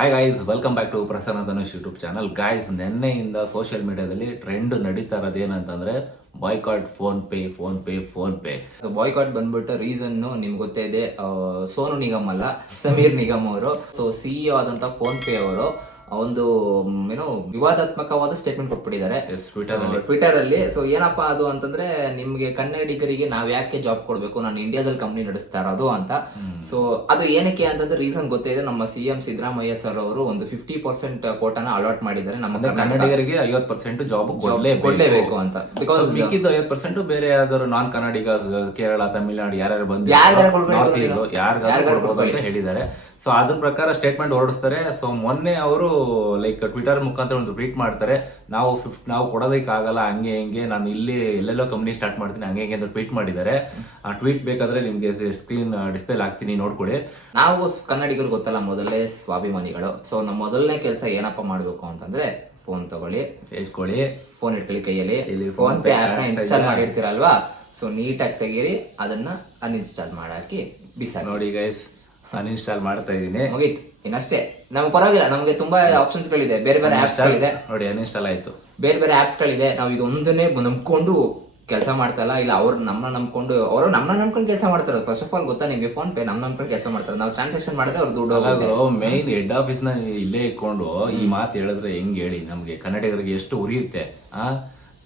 Hi guys welcome back to Prasanna Dhanush YouTube channel guys ನಿನ್ನೆಯಿಂದ social ಮೀಡಿಯಾದಲ್ಲಿ trend ನಡೀತಾ ಏನಂತಂದ್ರೆ boycott PhonePe PhonePe PhonePe boycott ಬಂದ್ಬಿಟ್ಟು reason ನಿಮ್ಗೆ ಗೊತ್ತೇ ಇದೆ. ಸೋನು ನಿಗಮ್ ಅಲ್ಲ, ಸಮೀರ್ ನಿಗಮ್ ಅವರು. ಸೊ ಸಿಇಒ ಆದಂತ ಫೋನ್ ಪೇ ಅವರು ಒಂದು ಏನೋ ವಿವಾದಾತ್ಮಕವಾದ ಸ್ಟೇಟ್ಮೆಂಟ್ ಕೊಟ್ಬಿಟ್ಟಿದ್ದಾರೆ. ಟ್ವಿಟರ್ ಅಲ್ಲಿ ಸೊ ಏನಪ್ಪಾ ಅದು ಅಂತಂದ್ರೆ ನಿಮ್ಗೆ ಕನ್ನಡಿಗರಿಗೆ ನಾವ್ ಯಾಕೆ ಜಾಬ್ ಕೊಡ್ಬೇಕು? ನಾನು ಇಂಡಿಯಾದಲ್ಲಿ ಕಂಪ್ನಿ ನಡೆಸ್ತಾ ಇರೋದು ಅಂತ. ಸೊ ಅದು ಏನಕ್ಕೆ ಅಂತಂದ್ರೆ ರೀಸನ್ ಗೊತ್ತೇ ಇದೆ. ನಮ್ಮ ಸಿ ಎಂ ಸಿದ್ದರಾಮಯ್ಯ ಸರ್ ಅವರು ಒಂದು ಫಿಫ್ಟಿ ಪರ್ಸೆಂಟ್ ಕೋಟಾನ ಅಲಾಟ್ ಮಾಡಿದ್ದಾರೆ ನಮ್ಮ ಕನ್ನಡಿಗರಿಗೆ ಐವತ್ ಪರ್ಸೆಂಟ್ ಜಾಬ್ ಕೊಡ್ಲೇಬೇಕು. ಅಂತ. ಬಿಕಾಸ್ ಮಿಕ್ಕಿದ್ದು ಐವತ್ ಪರ್ಸೆಂಟ್ ಬೇರೆ ಯಾವ್ದಾದ್ರು ನಾನ್ ಕನ್ನಡಿಗ ಕೇರಳ ತಮಿಳ್ನಾಡು ಯಾರ್ಯಾರು ಬಂದು ಯಾರು. ಹೇಳಿದ್ದಾರೆ. ಸೊ ಅದ್ರ ಪ್ರಕಾರ ಸ್ಟೇಟ್ಮೆಂಟ್ ಹೊರಡಿಸ್ತಾರೆ. ಸೊ ಮೊನ್ನೆ ಅವರು ಲೈಕ್ ಟ್ವಿಟರ್ ಮುಖಾಂತರ ಒಂದು ಟ್ವೀಟ್ ಮಾಡ್ತಾರೆ. ನಾವು ಫಿಫ್ಟ್ ನಾವು ಕೊಡೋದಕ್ಕಾಗಲ್ಲ ಹಂಗೆ ಹಿಂಗೆ ನಾನು ಇಲ್ಲಿ ಎಲ್ಲೆಲ್ಲೋ ಕಂಪ್ನಿ ಸ್ಟಾರ್ಟ್ ಮಾಡ್ತೀನಿ ಹಂಗೆ ಹಿಂಗೆ ಅಂತ ಟ್ವೀಟ್ ಮಾಡಿದ್ದಾರೆ. ಆ ಟ್ವೀಟ್ ಬೇಕಾದ್ರೆ ನಿಮಗೆ ಸ್ಕ್ರೀನ್ ಡಿಸ್ಪ್ಲೇ ಹಾಕ್ತೀನಿ ನೋಡ್ಕೊಳ್ಳಿ. ನಾವು ಕನ್ನಡಿಗರು ಗೊತ್ತಲ್ಲ ಮೊದಲೇ ಸ್ವಾಭಿಮಾನಿಗಳು. ಸೊ ನಮ್ಮ ಮೊದಲನೇ ಕೆಲಸ ಏನಪ್ಪ ಮಾಡಬೇಕು ಅಂತಂದ್ರೆ ಫೋನ್ ತಗೊಳ್ಳಿ. ಹೇಳ್ಕೊಳ್ಳಿ. ಫೋನ್ ಇಟ್ಕೊಳ್ಳಿ ಕೈಯಲ್ಲಿ. ಇಲ್ಲಿ ಫೋನ್ ಪೇ ಆ್ಯಪ್ನ ಇನ್ಸ್ಟಾಲ್ ಮಾಡಿರ್ತೀರಲ್ವಾ? ಸೊ ನೀಟಾಗಿ ತೆಗೀರಿ ಅದನ್ನ ಅನ್ಇನ್ಸ್ಟಾಲ್ ಮಾಡಾಕಿ ಬಿಸಾಕಿ ನೋಡಿ ಗೈಸ್ ಅನ್ಇನ್ಸ್ಟಾಲ್ ಮಾಡ್ತಾ ಇದ್ದೀನಿ. ಮುಗೀತು. ಇನ್ನಷ್ಟೇ ನಮ್ಗೆ ಪರವಾಗಿಲ್ಲ. ನಮಗೆ ತುಂಬಾ ಆಪ್ಷನ್ಸ್ ಗಳಿದೆ ಬೇರೆ ಬೇರೆ ಆಪ್ಸ್ ಗಳಿದೆ. ನೋಡಿ ಅನ್ಇನ್ಸ್ಟಾಲ್ ಆಯ್ತು. ಬೇರೆ ಬೇರೆ ಆಪ್ಸ್ ಗಳಿದೆ. ನಾವು ಇದೊಂದನ್ನೇ ನಂಬ್ಕೊಂಡು ಕೆಲಸ ಮಾಡ್ತಲ್ಲ ಇಲ್ಲ. ಅವ್ರು ನಮ್ಮನ್ನ ನಂಬ್ಕೊಂಡು ಅವರು ನಮ್ಮನ್ನ ನಂಬ್ಕೊಂಡು ಕೆಲಸ ಮಾಡ್ತಾರೆ ಫಸ್ಟ್ ಆಫ್ ಆಲ್ ಗೊತ್ತಾ ನಿಮಗೆ? ಫೋನ್ ಪೇ ನಮ್ಮ ನಂಬ್ಕೊಂಡು ಕೆಲಸ ಮಾಡ್ತಾರೆ ನಾವು ಟ್ರಾನ್ಸಾಕ್ಷನ್ ಮಾಡಿದ್ರೆ ಅವ್ರು ದುಡ್ಡು ಹೋಗುತ್ತೆ. ಮೇನ್ ಹೆಡ್ ಆಫೀಸ್ನ ಇಲ್ಲೇ ಇಟ್ಕೊಂಡು ಈ ಮಾತು ಹೇಳಿದ್ರೆ ಹೆಂಗೆ ಹೇಳಿ ನಮಗೆ? ಕನ್ನಡಿಗರಿಗೆ ಎಷ್ಟು ಉರಿಯುತ್ತೆ ಆ?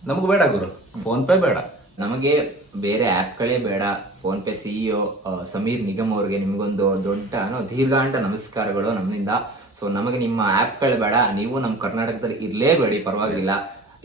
ನಮ್ಗೆ ಬೇಡ ಗುರು. ಫೋನ್ ಪೇ ಬೇಡ. ನಮಗೆ ಬೇರೆ ಆ್ಯಪ್ಗಳೇ ಬೇಡ. PhonePe CEO Sameer Nigam ಅವ್ರಿಗೆ ನಿಮಗೊಂದು ದೊಡ್ಡ ದೀರ್ಘಾಂಡ ನಮಸ್ಕಾರಗಳು ನಮ್ಮಿಂದ ಸೊ ನಮಗೆ ನಿಮ್ಮ ಆ್ಯಪ್ಗಳು ಬೇಡ. ನೀವು ನಮ್ಮ ಕರ್ನಾಟಕದಲ್ಲಿ ಇರಲೇಬೇಡಿ, ಪರವಾಗಿಲ್ಲ.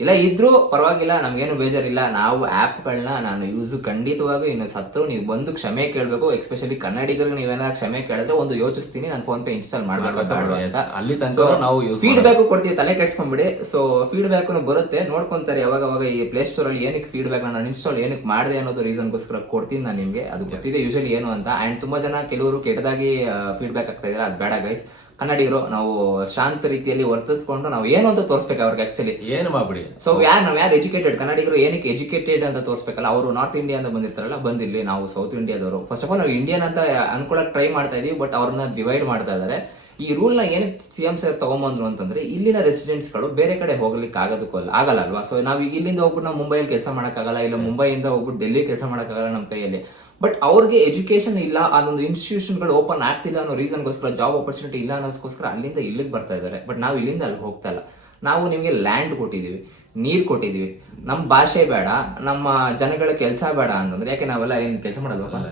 ಇಲ್ಲ ಇದ್ರೂ ಪರವಾಗಿಲ್ಲ ನಮಗೇನು ಬೇಜಾರಿಲ್ಲ. ನಾವು ಆ್ಯಪ್ಗಳನ್ನ ನಾನು ಯೂಸ್ ಖಂಡಿತವಾಗೂ ಇನ್ನು ಸತ್ರು ನೀವು ಬಂದು ಕ್ಷಮೆ ಕೇಳಬೇಕು ಎಸ್ಪೆಷಲಿ ಕನ್ನಡಿಗರಿಗೆ ನೀವೇನಾದ್ರು ಕ್ಷಮೆ ಕೇಳಿದ್ರೆ ಒಂದು ಯೋಚಿಸ್ತೀನಿ ನಾನು ಫೋನ್ ಪೇ ಇನ್ಸ್ಟಾಲ್ ಮಾಡಬೇಕು Yes, ಅಲ್ಲಿ ತನಕ ನಾವು ಫೀಡ್ಬ್ಯಾಕ್ ಕೊಡ್ತೀವಿ ತಲೆ ಕೆಡ್ಸ್ಕೊಂಡ್ಬಿಡಿ. ಸೊ ಫೀಡ್ಬ್ಯಾಕ್ ಬರುತ್ತೆ. ನೋಡ್ಕೊಂತಾರೆ ಯಾವಾಗ ಅವಾಗ ಈ ಪ್ಲೇ ಸ್ಟೋರ್ ಅಲ್ಲಿ ಏನಕ್ಕೆ ಫೀಡ್ಬ್ಯಾಕ್ ನಾನು ಇನ್ಸ್ಟಾಲ್ ಏನಕ್ಕೆ ಮಾಡಿದೆ ಅನ್ನೋದು ರೀಸನ್ಗೋಸ್ಕರ ಕೊಡ್ತೀನಿ ನಾನು ನಿಮಗೆ. ಅದು ಗೊತ್ತಿದೆ ಯೂಶಲಿ ಏನು ಅಂತ. ಅಂಡ್ ತುಂಬಾ ಜನ ಕೆಲವರು ಕೆಟ್ಟದಾಗಿ ಫೀಡ್ಬ್ಯಾಕ್ ಆಗ್ತಾ ಇದ್ದಾರೆ. ಅದು ಬೇಡ ಗೈಸ್ ಕನ್ನಡಿಗರು ನಾವು ಶಾಂತ ರೀತಿಯಲ್ಲಿ ವರ್ತಿಸ್ಕೊಂಡು ನಾವು ಏನು ಅಂತ ತೋರಿಸ್ಬೇಕು ಅವ್ರಿಗೆ ಆಕ್ಚುಲಿ ಏನು ಮಾಡ್ಬಿಡಿ. ಸೊ ಯಾರು ನಾವು ಯಾರು ಎಜುಕೇಟೆಡ್ ಕನ್ನಡಿಗರು ಏನಕ್ಕೆ ಎಜುಕೇಟೆಡ್ ಅಂತ ತೋರಿಸ್ಬೇಕಲ್ಲ ಅವರು ನಾರ್ತ್ ಇಂಡಿಯಾ ಅಂತ ಬಂದಿರ್ತಾರಲ್ಲ ಬಂದಿಲ್ಲಿ ನಾವು ಸೌತ್ ಇಂಡಿಯಾದವರು ಫಸ್ಟ್ ಆಫ್ ಆಲ್ ನಾವು ಇಂಡಿಯನ್ ಅಂತ ಅನ್ಕೊಳಕ್ ಟ್ರೈ ಮಾಡ್ತಾ ಇದೀವಿ ಬಟ್ ಅವ್ರನ್ನ ಡಿವೈಡ್ ಮಾಡ್ತಾ ಇದ್ದಾರೆ ಈ ರೂಲ್ನ ಏನಕ್ಕೆ ಸಿ ಎಂ ಸರ್ ತಗೊಂಬಂದ್ರು ಅಂತಂದ್ರೆ ಇಲ್ಲಿನ ರೆಸಿಡೆಂಟ್ಸ್ಗಳು ಬೇರೆ ಕಡೆ ಹೋಗ್ಲಿಕ್ಕೆ ಆಗೋದಕ್ಕೂ ಅಲ್ಲ ಆಗಲ್ಲ ಅಲ್ವಾ? ಸೊ ನಾವು ಇಲ್ಲಿಂದ ಹೋಗ್ಬಿಟ್ಟು ನಾವು ಮುಂಬೈಯಲ್ಲಿ ಕೆಲಸ ಮಾಡೋಕ್ಕಾಗಲ್ಲ ಇಲ್ಲ ಮುಂಬೈಯಿಂದ ಹೋಗ್ಬಿಟ್ಟು ಡೆಲ್ಲಿ ಕೆಲಸ ಮಾಡೋಕ್ಕಾಗಲ್ಲ ನಮ್ಮ ಕೈಯಲ್ಲಿ. ಬಟ್ ಅವ್ರಿಗೆ ಎಜುಕೇಶನ್ ಇಲ್ಲ, ಅದೊಂದು ಇನ್ಸ್ಟಿಟ್ಯೂಷನ್ಗಳು ಓಪನ್ ಆಗ್ತಿಲ್ಲ ಅನ್ನೋ ರೀಸನ್ಗೋಸ್ಕರ ಜಾಬ್ ಆಪರ್ಚುನಿಟಿ ಇಲ್ಲ ಅನ್ನೋದಕ್ಕೋಸ್ಕರ ಅಲ್ಲಿಂದ ಇಲ್ಲಿಗೆ ಬರ್ತಾ ಇದ್ದಾರೆ. ಬಟ್ ನಾವು ಇಲ್ಲಿಂದ ಅಲ್ಲಿಗೆ ಹೋಗ್ತಾ ಇಲ್ಲ. ನಾವು ನಿಮಗೆ ಲ್ಯಾಂಡ್ ಕೊಟ್ಟಿದ್ದೀವಿ ನೀರು ಕೊಟ್ಟಿದ್ದೀವಿ ನಮ್ಮ ಭಾಷೆ ಬೇಡ ನಮ್ಮ ಜನಗಳ ಕೆಲಸ ಬೇಡ ಅಂತಂದ್ರೆ ಯಾಕೆ ನಾವೆಲ್ಲ ಏನು ಕೆಲಸ ಮಾಡಲ್ವಲ್ಲ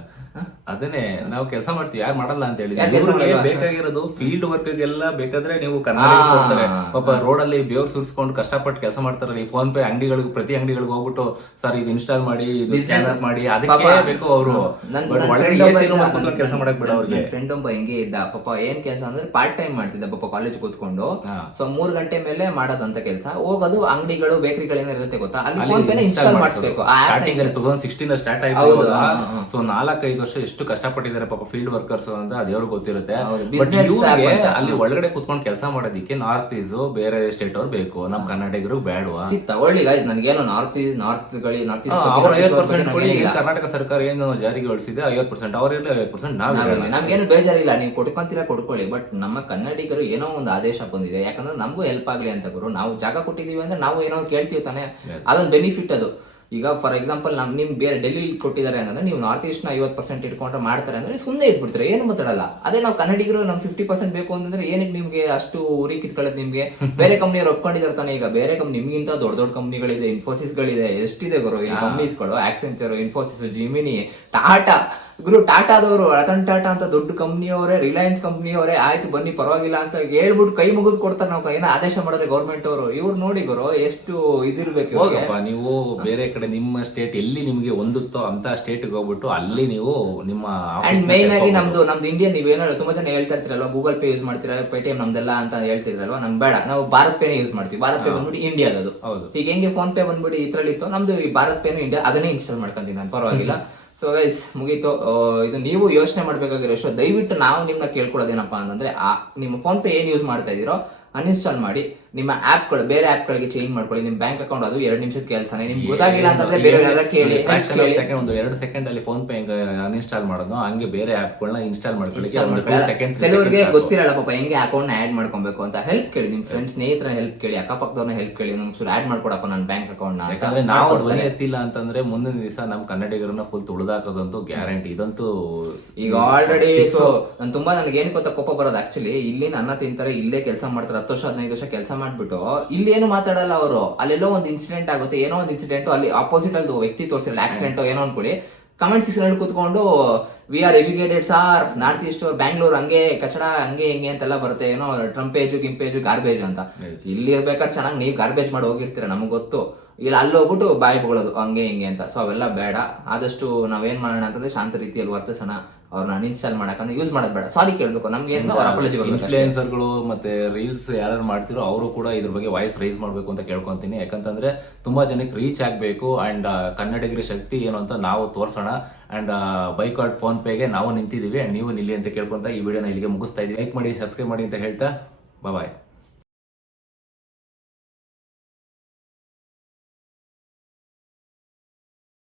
ಅದನ್ನೇ ನಾವು ಕೆಲಸ ಮಾಡ್ತೀವಿ ಯಾರು ಮಾಡಲ್ಲ ಅಂತ ಹೇಳಿ? ಬೇಕಾಗಿರೋದು ಫೀಲ್ಡ್ ವರ್ಕ್ಗೆಲ್ಲ ಬೇಕಾದ್ರೆ ನೀವು ಕರ್ನಾಟಕ ಪಾಪ ರೋಡ್ ಅಲ್ಲಿ ಬೇವ್ರು ಸುರಿಸ್ಕೊಂಡು ಕಷ್ಟಪಟ್ಟು ಕೆಲಸ ಮಾಡ್ತಾರಲ್ಲ ಈ ಫೋನ್ ಪೇ ಅಂಗಡಿಗಳಿಗೆ ಪ್ರತಿ ಅಂಗಡಿಗಳಿಗೆ ಹೋಗ್ಬಿಟ್ಟು ಸರ್ ಇದು ಇನ್ಸ್ಟಾಲ್ ಮಾಡಿ ಇದು. ಸ್ಕ್ಯಾನರ್ ಮಾಡಿ ಅದಕ್ಕೆ ಬೇಕು ಅವರು. ಕೆಲಸ ಮಾಡಕ್ ಬೇಡ ಅವ್ರಿಗೆ. ಫ್ರೆಂಡ್ ಒಬ್ಬ ಹೆಂಗೆ ಇದ್ದ ಪಾಪ ಏನ್ ಕೆಲಸ ಅಂದ್ರೆ ಪಾರ್ಟ್ ಟೈಮ್ ಮಾಡ್ತಿದ್ದ ಪಾಪ ಕಾಲೇಜ್ ಕೂತ್ಕೊಂಡು. ಸೊ ಮೂರ್ ಗಂಟೆ ಮೇಲೆ ಮಾಡೋದಂತ ಕೆಲಸ. ಹೋಗೋದು ಅಂಗಡಿಗಳು ಬೇಕರಿಗಳೇನೋ ಇರುತ್ತೆ ಗೊತ್ತಾ? ಅಲ್ಲಿ ಫೋನ್ ಪೇನ ಇನ್ಸ್ಟಾಲ್ ಮಾಡಿಸ್ಬೇಕು. ಆ app ನ starting two thousand sixteen start ಹೌದು. ಹಾ. ಸೊ ನಾಲ್ಕೈದು ವರ್ಷ ಎಷ್ಟು ಕಷ್ಟಪಟ್ಟಿದ್ದಾರೆ ಪಾಪ ಫೀಲ್ಡ್ ವರ್ಕರ್ಸ್ ಅಂತ ಅದೇವ್ರಿಗೆ ಗೊತ್ತಿರುತ್ತೆ. ಹೌದು, ಬಟ್ business ಇವ್ರಿಗೆ ಅಂತ. ಅಲ್ಲಿ ಒಳಗಡೆ ಕುತ್ಕೊಂಡು ಕೆಲಸ ಮಾಡೋದಿಕ್ಕೆ ನಾರ್ತ್ ಈಸ್ ಬೇರೆ ಸ್ಟೇಟ್ ಅವ್ರು ಬೇಕು. ನಮ್ ಕರ್ನಾಟಕರು ಬೇಡವಾ? ಸಿ ತಗೊಳ್ಳಿ ಗಾಯ್ಸ್ ನನಗೇನು ನಾರ್ತ್ ನಾರ್ತ್ ಗಳಿ ನಾರ್ತ್ ಅವ್ರ ಐವತ್ ಪರ್ಸೆಂಟ್ ಈಸ್ಟ್ ಕೊಡಿ. ಈಗ ಕರ್ನಾಟಕ ಸರ್ಕಾರ ಏನು ಜಾರಿಗೊಳಿಸಿದೆ ಐವತ್ತು ಪರ್ಸೆಂಟ್ ಅವರಿಲ್ಲ ಐವತ್ತು ಪರ್ಸೆಂಟ್ ನಾವ್ ಇರೋಣ. ನಮ್ಗೇನು ಬೇಜಾರಿಲ್ಲ. ನೀವು ಕೊಟ್ಕೊಂತೀರಾ ಕೊಡ್ಕೊಳ್ಳಿ ಬಟ್ ನಮ್ಮ ಕನ್ನಡಿಗರು ಏನೋ ಒಂದು ಆದೇಶ ಬಂದಿದೆ. ಯಾಕಂದ್ರೆ ನಮಗೂ ಹೆಲ್ಪ್ ಆಗ್ಲಿ ಅಂತ ಗುರು. ನಾವು ಜಾಗ ಕೊಟ್ಟಿದೀವಿ ಅಂದ್ರೆ ನಾವು ಏನೋ ಒಂದ್ ಕೇಳ್ತೀವಿ ತಾನೆ. ಅದೊಂದು ಬೆನಿಫಿಟ್ ಅದು. ಈಗ ಫಾರ್ ಎಕ್ಸಾಂಪಲ್ ನಮ್ ನಿಮ್ ಬೇರೆ ಡೆಲ್ಲಿ ಕೊಟ್ಟಿದ್ದಾರೆ ಅಂತಂದ್ರೆ ನೀವು ನಾರ್ತ್ ಈಸ್ಟ್ನ ಐವತ್ ಪರ್ಸೆಂಟ್ ಇಟ್ಕೊಂಡ್ರೆ ಮಾಡ್ತಾರೆ ಅಂದ್ರೆ ಸುಮ್ಮನೆ ಇಟ್ಬಿಡ್ತಾರೆ ಏನು ಮಾತಾಡಲ್ಲ. ಅದೇ ನಾವು ಕನ್ನಡಿಗರು ನಮ್ ಫಿಫ್ಟಿ ಪರ್ಸೆಂಟ್ ಬೇಕು ಅಂತಂದ್ರೆ ಏನಕ್ಕೆ ನಿಮ್ಗೆ ಅಷ್ಟು ಉರಿ ಕಿತ್ಕೊಳ್ಳೋದು ನಿಮ್ಗೆ? ಬೇರೆ ಕಂಪ್ನಿಯವ್ರು ಒಪ್ಕೊಂಡಿದ್ದಾರೆ ತಾನೆ ಈಗ. ಬೇರೆ ಕಂಪ್ನಿ ನಿಮ್ಗಿಂತ ದೊಡ್ಡ ದೊಡ್ಡ ಕಂಪ್ನಿಗಳಿದೆ ಇನ್ಫೋಸಿಸ್ಗಳಿದೆ ಎಷ್ಟಿದೆ ಗುರು? ಈ ಕಂಪ್ನೀಸ್ಗಳು ಆಕ್ಸೆಂಚರ್ ಇನ್ಫೋಸಿಸ್ ಜಿಮಿನಿ ಟಾಟಾ ಗುರು ಟಾಟಾದವರು ರತನ್ ಟಾಟಾ ಅಂತ ದೊಡ್ಡ ಕಂಪ್ನಿಯವರೇ ರಿಲಯನ್ಸ್ ಕಂಪ್ನಿಯವರೇ ಆಯ್ತು ಬನ್ನಿ ಪರವಾಗಿಲ್ಲ ಅಂತ ಹೇಳ್ಬಿಟ್ಟು ಕೈ ಮುಗಿದು ಕೊಡ್ತಾರೆ ನಾವು ಏನೋ ಆದೇಶ ಮಾಡಿದ್ರೆ ಗೌರ್ಮೆಂಟ್ ಅವರು. ಇವ್ರು ನೋಡಿ ಗುರು ಎಷ್ಟು ಇದಿರ್ಬೇಕು ಹೋಗಪ್ಪ ನೀವು ಬೇರೆ ಕಡೆ ನಿಮ್ಮ ಸ್ಟೇಟ್ ಎಲ್ಲಿ ನಿಮಗೆ ಹೊಂದುತ್ತೋ ಅಂತ ಸ್ಟೇಟ್ ಹೋಗ್ಬಿಟ್ಟು ಅಲ್ಲಿ ನೀವು ನಿಮ್ಮ ಅಂಡ್ ಮೇನ್ ಆಗಿ ನಮ್ದು ನಮ್ದು ಇಂಡಿಯನ್ ನೀವು ಏನೋ ತುಂಬಾ ಜನ ಹೇಳ್ತಾ ಇರ್ತೀರಲ್ವಾ ಗೂಗಲ್ ಪೇ ಯೂಸ್ ಮಾಡ್ತೀರಾ ಪೇಟಿಎಂ ನಮ್ದೆಲ್ಲ ಅಂತ ಹೇಳ್ತಿದ್ರಲ್ವಾ ನಮ್ ಬೇಡ. ನಾವು ಭಾರತ್ ಪೇನೇ ಯೂಸ್ ಮಾಡ್ತೀವಿ. ಭಾರತ್ ಪೇ ಬಂದ್ಬಿಟ್ಟು ಇಂಡಿಯಾದದು ಹೌದು. ಈಗ ಹೆಂಗೆ ಫೋನ್ ಪೇ ಬಂದ್ಬಿಟ್ಟು ಇದ್ರಲ್ಲಿ ಇತ್ತು ನಮ್ದು ಈ ಭಾರತ್ ಪೇನು ಇಂಡಿಯಾ ಅದನ್ನೇ ಇನ್ಸ್ಟಾಲ್ ಮಾಡ್ಕೊಂತೀನಿ ನಾನು ಪರವಾಗಿಲ್ಲ. ಸೊ ಗೈಸ್ ಮುಗೀತು. ಇದು ನೀವು ಯೋಚನೆ ಮಾಡಬೇಕಾಗಿರೋ ವಿಷಯ, ದಯವಿಟ್ಟು ನಾವು ನಿಮ್ಮನ್ನ ಕೇಳ್ಕೊಳ್ಳೋದೇನಪ್ಪ ಅಂತಂದ್ರೆ, ಆ, ನಿಮ್ಮ ಫೋನ್ಪೇ ಏನ್ ಯೂಸ್ ಮಾಡ್ತಾ ಇದ್ದೀರೋ ಅನ್ಇನ್ಸ್ಟಾಲ್ ಮಾಡಿ. ನಿಮ್ಮ ಆ್ಯಪ್ಗಳು ಬೇರೆ ಆ್ಯಪ್ಗಳಿಗೆ ಚೇಂಜ್ ಮಾಡ್ಕೊಳ್ಳಿ. ನಿಮ್ಮ ಬ್ಯಾಂಕ್ ಅಕೌಂಟ್ ಅದು ಎರಡು ನಿಮಿಷದ ಕೆಲಸನೇ. ನಿಮ್ಗೆ ಗೊತ್ತಾಗಿಲ್ಲ ಅಂತಂದ್ರೆ ಕೇಳಿ. ಸೆಕೆಂಡ್ ಒಂದು ಎರಡು ಸೆಕೆಂಡ್ ಅಲ್ಲಿ ಫೋನ್ ಪೇ ಅನ್ಇನ್ಸ್ಟಾಲ್ ಮಾಡೋದು ಹಂಗೆ ಬೇರೆ ಆಪ್ಗಳನ್ನ ಇನ್ಸ್ಟಾಲ್ ಮಾಡ್ಕೊಳ್ಳಿ. ಕೆಲವರಿಗೆ ಗೊತ್ತಿರಲ್ಲ ಪಾಪ ಹೆಂಗೆ ಅಕೌಂಟ್ ಆಡ್ ಮಾಡ್ಕೊಬೇಕು ಅಂತ. ಹೆಲ್ಪ್ ಕೇಳಿ ನಿಮ್ಮ ಫ್ರೆಂಡ್ಸ್ ಸ್ನೇಹಿತರ ಹೆಲ್ಪ್ ಕೇಳಿ ಅಕ್ಕಪಕ್ಕದವ್ರನ್ನ ಹೆಲ್ಪ್ ಕೇಳಿ ನಂಗೆ ಚೂರು ಆಡ್ ಮಾಡ್ಕೊಡಪ್ಪ ನನ್ನ ಬ್ಯಾಂಕ್ ಅಕೌಂಟ್ ಯಾಕಂದ್ರೆ ನಾವು ಧ್ವನಿ ಎತ್ತಿಲ್ಲ ಅಂತಂದ್ರೆ ಮುಂದಿನ ದಿವಸ ನಮ್ ಕನ್ನಡಿಗರನ್ನ ಫುಲ್ ತುಳಿದಾಕೋದಂತೂ ಗ್ಯಾರಂಟಿ ಇದಂತೂ ಈಗ ಆಲ್ರೆಡಿ ಸೊ ನಾನು ತುಂಬಾ ನನಗೆ ಏನ್ ಗೊತ್ತಾ ಕೋಪ ಬರೋದು. ಆಕ್ಚುಲಿ ಇಲ್ಲಿ ಅನ್ನ ತಿಂತಾರೆ ಇಲ್ಲೇ ಕೆಲಸ ಮಾಡ್ತಾರೆ. ಹತ್ತು ವರ್ಷ ಹದಿನೈದು ವರ್ಷ ಕೆಲಸ ಮಾಡ್ಬಿಟ್ಟು ಇಲ್ಲಿ ಏನು ಮಾತಾಡಲ್ಲ ಅವರು. ಅಲ್ಲೆಲ್ಲೋ ಒಂದು ಇನ್ಸಿಡೆಂಟ್ ಆಗುತ್ತೆ ಏನೋ ಒಂದು ಇನ್ಸಿಡೆಂಟ್ ಅಲ್ಲಿ ಆಪೋಸಿಟ್ ಅಲ್ಲಿ ವ್ಯಕ್ತಿ ತೋರಿಸಿರಲ್ಲ ಆಕ್ಸಿಡೆಂಟ್ ಏನೋ ಅನ್ಕೊಳ್ಳಿ. ಕಮೆಂಟ್ ಸೆಕ್ಷನ್ ಕೂತ್ಕೊಂಡು we are educated sir north east Bangalore ಹಂಗೆ ಕಚಡ ಹಂಗೆ ಹಿಂಗೆ ಅಂತೆಲ್ಲ ಬರುತ್ತೆ. ಏನೋ ಟ್ರಂಪ್ ಟ್ರಂಪೇಜು ಗಿಂಪೇಜು ಗಾರ್ಬೇಜ್ ಅಂತ. ಇಲ್ಲಿ ಇರ್ಬೇಕಾದ್ರೆ ಚೆನ್ನಾಗಿ ನೀವು ಗಾರ್ಬೇಜ್ ಮಾಡಿ ಹೋಗಿರ್ತೀರ ನಮಗೆ ಗೊತ್ತು. ಇಲ್ಲ ಅಲ್ಲಿ ಹೋಗ್ಬಿಟ್ಟು ಬಾಯಿ ಬಗಳೋದು ಹಂಗೆ ಹಿಂಗೆ ಅಂತ. ಸೊ ಅವೆಲ್ಲ ಬೇಡ. ಆದಷ್ಟು ನಾವೇನು ಮಾಡೋಣ ಅಂತಂದ್ರೆ ಶಾಂತ ರೀತಿಯಲ್ಲಿ ವರ್ತಿಸೋಣ ಅವ್ರನ್ನ ಅನ್ಇನ್ಸ್ಟಾಲ್ ಮಾಡಕ್ಕೆ ಯೂಸ್ ಮಾಡೋದು ಬೇಡ. ಸಾರಿ ಕೇಳಬೇಕು ನಮ್ಗೆ ಏನು ಅವ್ರ ಅಪಾಲಜಿ ಇನ್ಫ್ಲೂಯೆನ್ಸರ್ಗಳು ಮತ್ತೆ ರೀಲ್ಸ್ ಯಾರು ಮಾಡ್ತಿರೋ ಅವರು ಕೂಡ ಇದ್ರ ಬಗ್ಗೆ ವಾಯ್ಸ್ ರೈಸ್ ಮಾಡಬೇಕು ಅಂತ ಕೇಳ್ಕೊಂತೀನಿ. ಯಾಕಂತಂದ್ರೆ ತುಂಬಾ ಜನಕ್ಕೆ ರೀಚ್ ಆಗಬೇಕು ಅಂಡ್ ಕನ್ನಡಿಗರ ಶಕ್ತಿ ಏನು ಅಂತ ನಾವು ತೋರಿಸೋಣ. ಅಂಡ್ ಬೈಕಾಟ್ ಫೋನ್ ಪೇಗೆ ನಾವು ನಿಂತಿದ್ದೀವಿ ಅಂಡ್ ನೀವು ನಿಲ್ಲಿ ಅಂತ ಕೇಳ್ಕೊಂತ ಈ ವಿಡಿಯೋನ ಇಲ್ಲಿಗೆ ಮುಗಿಸ್ತಾ ಇದೀವಿ ಲೈಕ್ ಮಾಡಿ ಸಬ್ಸ್ಕ್ರೈಬ್ ಮಾಡಿ ಅಂತ ಹೇಳ್ತಾ ಬಾಯ್